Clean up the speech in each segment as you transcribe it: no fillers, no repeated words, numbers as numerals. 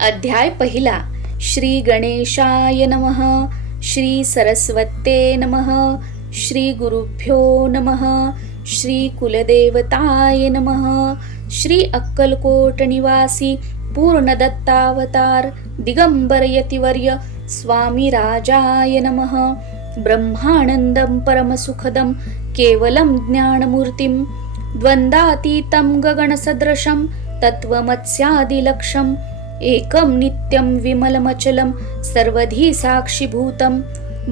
अध्याय पहिला. श्री गणेशाय नमः. श्री सरस्वते नमः. श्री गुरुभ्यो नमः. श्री कुलदेवताय नमः. श्री अक्कलकोट निवासी पूर्णदत्तावतार दिगंबर यतिवर्य स्वामी राजाय नमः. ब्रह्मानंदं परमसुखदं केवलं ज्ञानमूर्तिं द्वंद्वातीतं गगनसदृशं तत्त्वमस्यादिलक्ष्यम् एकं नित्यं विमलमचलं सर्वधी साक्षीभूतं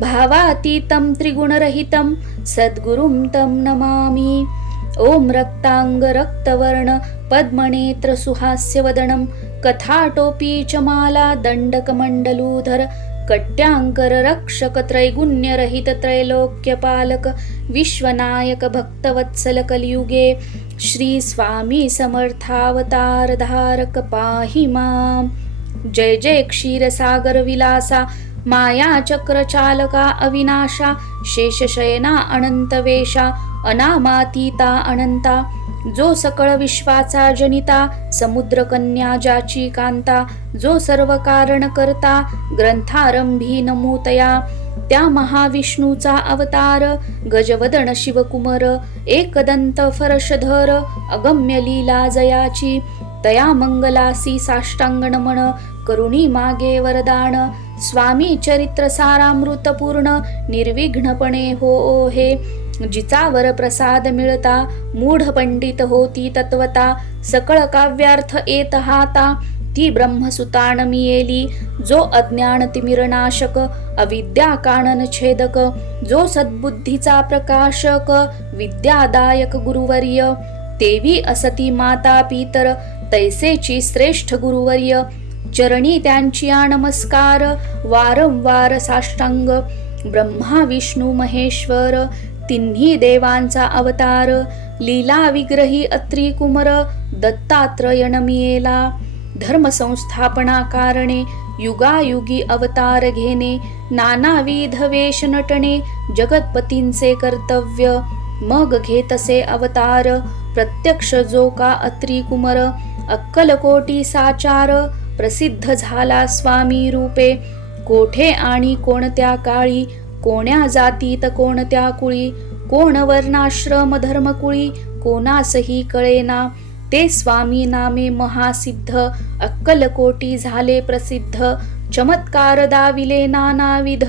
भावातीतं त्रिगुणरहितं सद्गुरुं तं नमामि. ओम रक्तांग रक्तवर्ण पद्मनेत्र सुहास्यवदनं कथाटोपी च माला दंडकमण्डलूधर कट्यांकर रक्षक त्रैगुण्यरहित त्रैलोक्यपालक विश्वनायक भक्तवत्सल कलियुगे श्री स्वामी समर्थावतार धारक पाहि मां. जय जय क्षीरसागर विलासा माया चक्र चालका अविनाशा शेषशयना अनंतवेशा अनामातीता अनंता जो सकळ विश्वाचा जनिता समुद्रकन्या ज्याची कांता जो सर्व कारण करता ग्रंथारंभी नमूतया त्या महाविष्णूचा अवतार गजवदन शिवकुमार एकदंत फरशधर अगम्य लीला जयाची तया मंगलासी साष्टांग नमन करुणी मागे वरदान स्वामी चरित्र सारामृत पूर्ण निर्विघ्नपणे हो हे जिचावर प्रसाद मिळता मूढ पंडित होती तत्वता सकळ काव्यार्थ येत हाता ती ब्रह्मसुतान मियेली जो अज्ञान तिमिरनाशक अविद्या कानन छेदक जो सद्बुद्धीचा प्रकाशक विद्यादायक गुरुवर्य तेवी असती माता पितर तैसेची श्रेष्ठ गुरुवर्य चरणी त्यांची नमस्कार वारंवार साष्टांग ब्रह्मा विष्णू महेश्वर तिन्ही देवांचा अवतार लीला विग्रही अत्री कुमर दत्तात्रय नमियेला धर्म संस्थापना कारणे युगायुगी अवतार घेणे नानाविध वेश नटणे जगतपतींचे कर्तव्य मग घेतसे अवतार प्रत्यक्ष जो का अत्री कुमर अक्कलकोटी साचार प्रसिद्ध झाला स्वामी रूपे कोठे आणि कोणत्या काळी कोण्या जातीत कोणत्या कुळी कोण वर्णाश्रम धर्मकुळी कोणासही कळेना ते स्वामी नामे महासिद्ध अक्कलकोटी झाले प्रसिद्ध चमत्कार दाविले नानाविध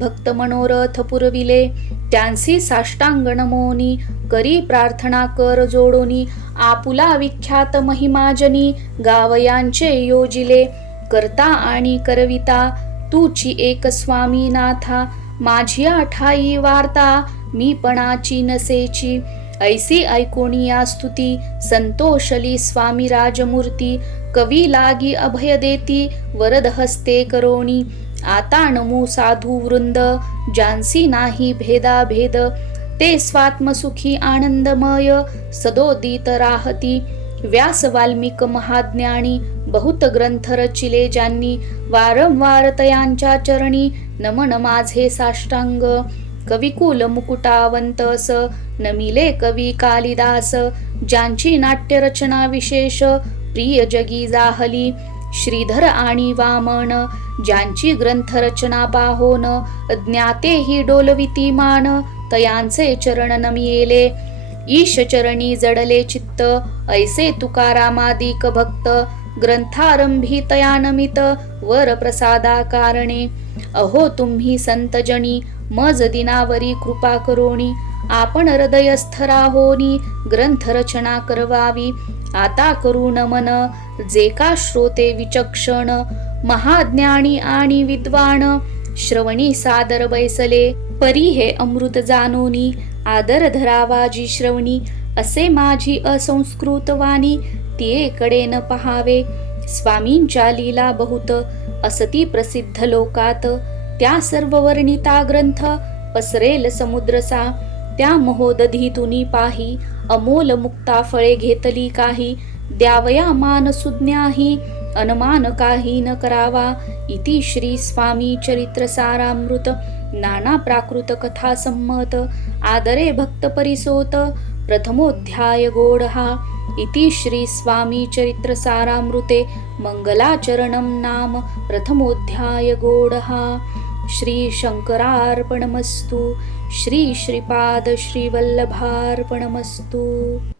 भक्त मनोरथ पुरविले त्यांसी साष्टांग नमोनी करी प्रार्थना कर जोडोनी आपुला विख्यात महिमाजनी गावयांचे योजिले करता आणि करविता तूची एक स्वामीनाथा माझिया ठाई वार्ता मी पणाची नसेची ऐसी ऐकोनिया स्तुती संतोषली स्वामी राजमूर्ती कवी लागी अभय देती वरद हस्ते करोणी आता नमू साधू वृंद जानसी नाही भेदा भेद ते स्वात्मसुखी आनंदमय सदोदित राहती व्यास वाल्मिक महाज्ञानी बहुत ग्रंथ रचिले ज्यांनी वारंवार तयांच्या चरणी नमन माझे साष्टांग कविकुल मुकुटावंतस नमिले कवी कालिदास ज्यांची नाट्य रचना विशेष प्रिय जगी जाहली श्रीधर आणि वामन ज्यांची ग्रंथ रचना पाहोन ज्ञाते ही डोलविती मान तयांचे चरण नमियेले ईश चरणी जडले चित्त ऐसे तुकारामादिक भक्त ग्रंथारंभी तयानमित वर प्रसादा कारणे अहो तुम्ही संतजनी मज दिनावरी कृपा करोणी आपण हृदयस्थ राहोनी ग्रंथ रचना करवावी आता करू नमन जे का श्रोते विचक्षण महाज्ञानी आणि विद्वान श्रवणी सादर बैसले परी हे अमृत जानोनी आदर धरावाजी श्रवणी असे माझी असंस्कृत वाणी तियेकडे न पहावे स्वामींच्या लीला बहुत असती प्रसिद्ध लोकात त्या सर्व वर्णिता ग्रंथ पसरेल समुद्रसा त्या महोदधीतुनी पाही अमोल मुक्ता फळे घेतली काही द्यावया मान सुज्ञाही अनमान काही न करावा इति श्री स्वामी चरित्र सारामृत नाना प्राकृत कथा संमत आदरे भक्त परिसोत प्रथमोध्याय गोड हा इति श्री स्वामी चरित्र सारामृते मंगलाचरणं नाम प्रथमोऽध्याय गौडः। श्री शंकरार्पणमस्तु। श्री श्रीपाद श्रीवल्लभार्पणमस्तु।